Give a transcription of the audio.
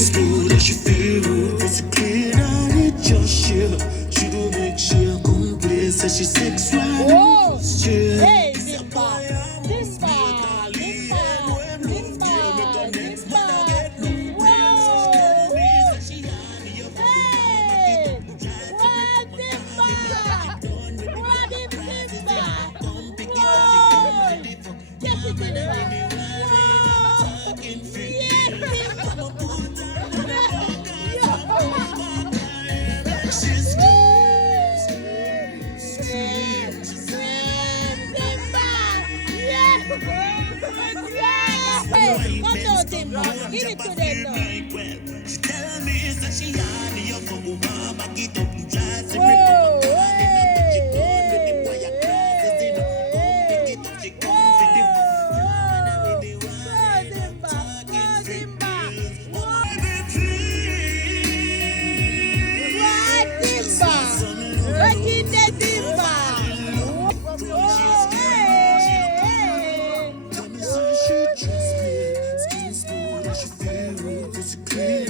smooth and she feel rude. Pussy clear down with your shit. She do make she complete. Say she sex right. Whoa! Chill. Hey, Dimba! Dimba! Dimba! Dimba! Dimba! Whoa! Hey! What Dimba? What is Dimba? Whoa! Yes, it is. Whoa! Yes, Hey, come on, Timber. Give it to them now. She tell me that she had me up for woman, back it up and try to Whoa, hey, Tell me so she trust me. Skin smooth and she feel rude. Pussy clean